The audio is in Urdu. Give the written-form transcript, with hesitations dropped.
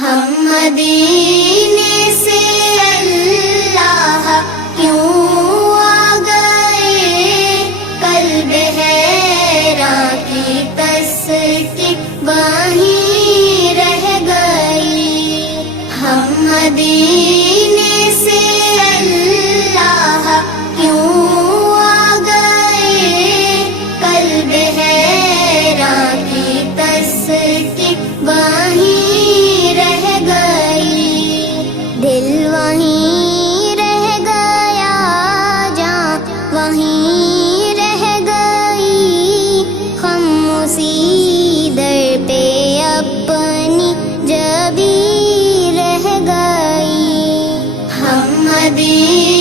ہم مدینے سے اللہ کیوں آ گئے، قلب حیراں کی تسکین وہیں رہ گئی۔ ہم مدینے سے اللہ کیوں آ گئے، قلب حیراں کی تسکین وہیں رہ گئی۔ دل وہیں رہ گیا، جاں وہیں رہ گئی، ہم اسی در پہ اپنی جبیں رہ گئی۔ ہم مدینے